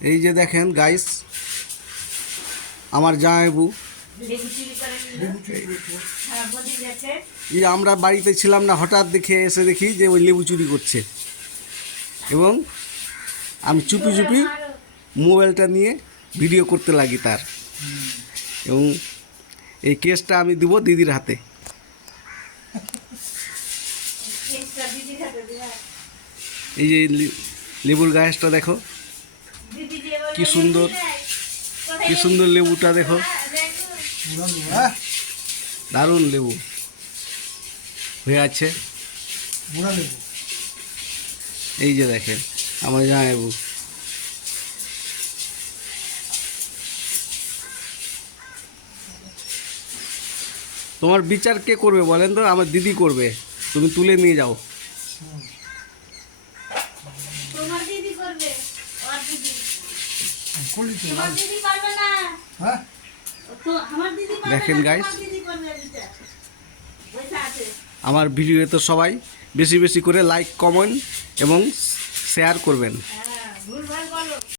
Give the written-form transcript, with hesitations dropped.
এই যে দেখেন গাইস, আমার জামাইবু। এই আমরা বাড়িতে ছিলাম না, হঠাৎ এসে দেখি যে ওই লেবু চুরি করছে, এবং আমি চুপি চুপি মোবাইলটা নিয়ে ভিডিও করতে লাগি তার। এবং এই কেসটা আমি দিব দিদির হাতে। এই যে লেবুর গাছটা দেখো, কি সুন্দর, কি সুন্দর লেবুটা দেখো, দারুণ লেবু হয়ে আছে। এই যে দেখেন আমার জামাইবু। তোমার বিচার কে করবে বলেন তো? আমার দিদি করবে, তুমি তুলে নিয়ে যাও। দেখেন গাইস, আমার ভিডিওতে তো সবাই বেশি বেশি করে লাইক, কমেন্ট এবং শেয়ার করবেন।